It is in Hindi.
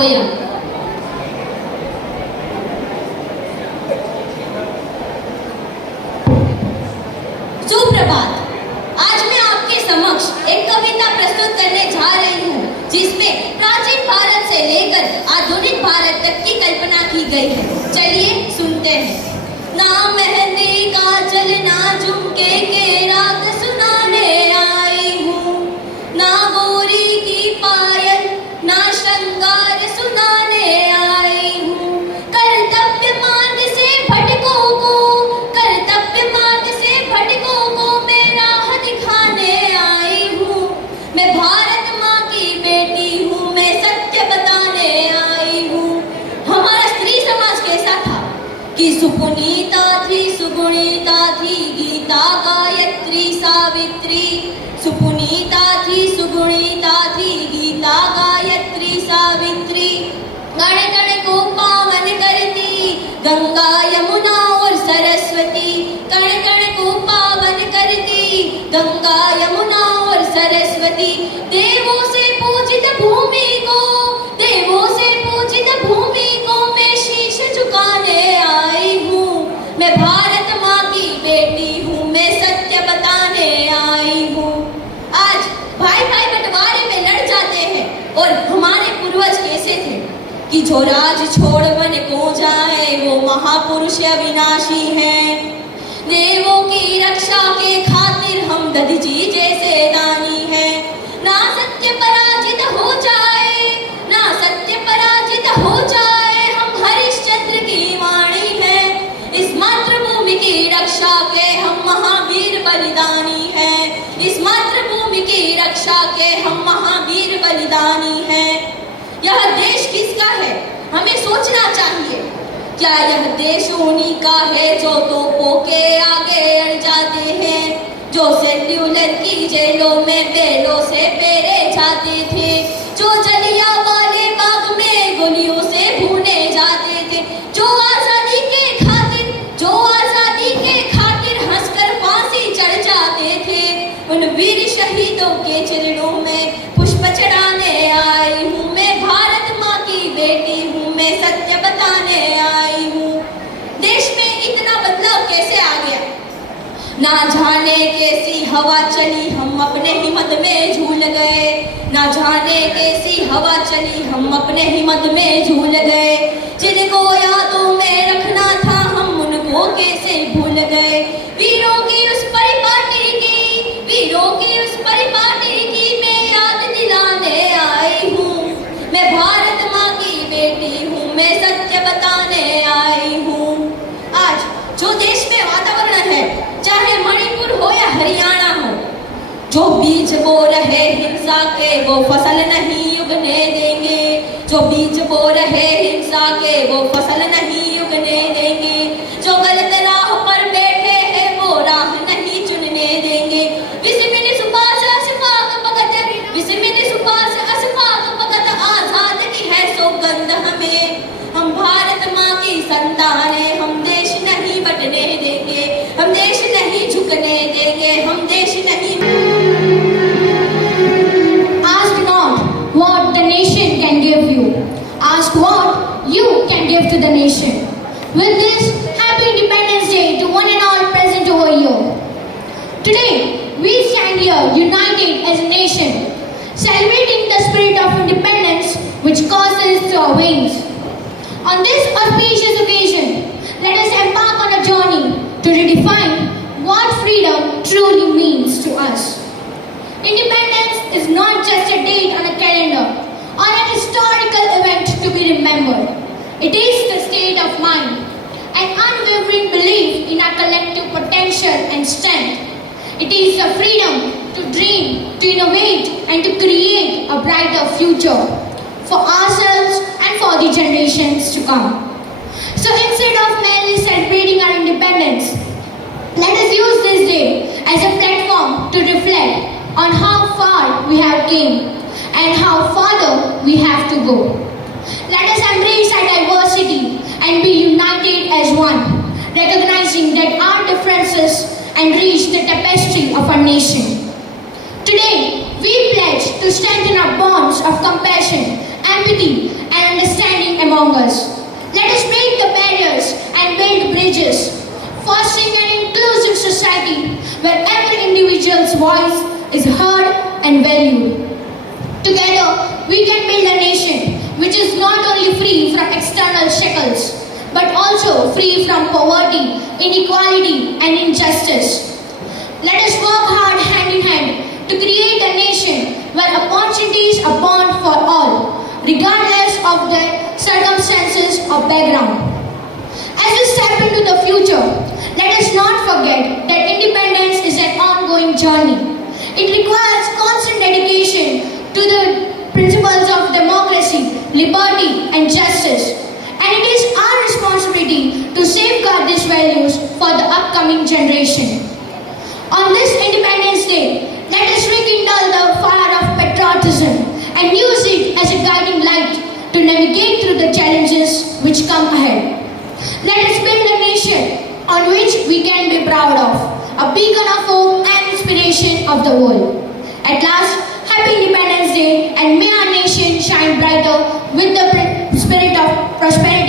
पोयम। सुप्रभात। आज मैं आपके समक्ष एक कविता प्रस्तुत करने जा रही हूँ जिसमें प्राचीन भारत से लेकर आधुनिक भारत तक की कल्पना की गई है। चलिए सुनते हैं। ना मेहंदी काजल ना झुमके के राग सुनाने आई हूँ, ना गोरी की पायल ना श्रृंगार सुनाने आई हूँ। कर्तव्य मार्ग से भटकों को, कर्तव्य मार्ग से भटकों को मैं राह दिखाने आई हूँ। मैं भारत माँ की बेटी हूँ, मैं सत्य बताने आई हूँ। हमारा स्त्री समाज कैसा था कि सुपुनीता थी, सुगुणिता थी, गीता गायत्री सावित्री। सुपुनीता थी, सुगुणिता थी, गीता गायत्री सावित्री। गण गण को पावन करती गंगा यमुना और सरस्वती। गण गण को पावन करती गंगा यमुना और सरस्वती। देवों से पूजित भूमि को, देवों से पूजित भूमि को मैं शीश झुकाने आई हूँ। मैं भारत माँ की बेटी हूँ, मैं सत्य बताने आई हूँ। आज भाई भाई बंटवारे में लड़ जाते हैं और हमारे पूर्वज कैसे थे कि जो राज छोड़ वन को जाए वो महापुरुष अविनाशी हैं। देवों की रक्षा के खातिर हम दधीची जैसे दानी हैं। ना सत्य पराजित हो जाए, ना सत्य पराजित हो जाए, हम हरिश्चंद्र की वाणी हैं। इस मातृभूमि की रक्षा के हम महावीर बलिदानी हैं। इस मातृभूमि की रक्षा के हम महावीर बलिदानी हैं। यह देश किसका है हमें सोचना चाहिए। क्या यह देश उन्हीं का है जो तोपों के आगे अड़ जाते हैं, जो सेल्यूलर की जेलों में बेलों से पेरे जाते थे, जो जलियांवाले बाग में गोलियों से भूने जाते थे, जो आजादी के खातिर, जो आजादी के खातिर हंसकर फांसी चढ़ जाते थे। उन वीर शहीदों के चरणों में पुष्प चढ़ाने आई हूँ। मैं भारत माँ की बेटी हूँ, मैं सत्य बताने आई हूँ। देश में इतना बदलाव कैसे आ गया, ना जाने कैसी हवा चली हम अपने ही मत में झूल गए। ना जाने कैसी हवा चली हम अपने ही मत में झूल गए। जिनको यादों में रखना था हम उनको कैसे भूल गए। वीरों की उस परिपाटी की, वीरों की उस परिपाटी की मैं याद दिलाने आई हूँ। मैं भारत माँ की बेटी हूँ, मैं सत्य बताने आई हूँ। आज जो देश में वातावरण है, चाहे मणिपुर हो या हरियाणा हो, जो बीज बो रहे हिंसा के वो फसल नहीं उगने देंगे। जो बीज बो रहे हिंसा के वो फसल नहीं उगने देंगे। जो गलत राह पर बैठे हैं वो राह नहीं चुनने देंगे। विस्मिन सुपास अशफाक भगत, विस्मिन सुपास अशफाक भगत, आजाद की है सौगंध हमें। हम भारत माँ की संतान हैं, हम देश नहीं बटने देंगे, हम देश नहीं झुकने देंगे, हम देश नहीं। Ask not what the nation can give you. Ask what you can give to the nation. With this, happy Independence Day to one and all present over here. Today, we stand here united as a nation, celebrating the spirit of independence which courses through our veins. On this auspicious occasion, let us embark on a journey to redefine what freedom truly means to us. Independence is not just a date on a calendar or an historical event to be remembered. It is the state of mind, an unwavering belief in our collective potential and strength. It is the freedom to dream, to innovate, and to create a brighter future for ourselves and for the generations to come. So instead of merely celebrating our independence, let us use this day as a platform to reflect on how far we have came and how farther we have to go. Let us embrace our diversity and be united as one, recognizing that our differences enrich the tapestry of our nation. Today, we pledge to strengthen our bonds of compassion, empathy, and among us. Let us break the barriers and build bridges, fostering an inclusive society where every individual's voice is heard and valued. Together, we can build a nation which is not only free from external shackles, but also free from poverty, inequality, and injustice. Let us work hard hand in hand to create a nation where opportunities abound for all, regardless of their circumstances or background. As we step into the future, let us not forget that independence is an ongoing journey. It requires constant dedication to the principles of democracy, liberty, and justice. And it is our responsibility to safeguard these values for the upcoming generation. On this Independence Day, let us rekindle the fire of patriotism and use it as a guiding light to navigate through the challenges which come ahead. Let us build a nation on which we can be proud of, a beacon of hope and inspiration of the world. At last, Happy Independence Day, and may our nation shine brighter with the spirit of prosperity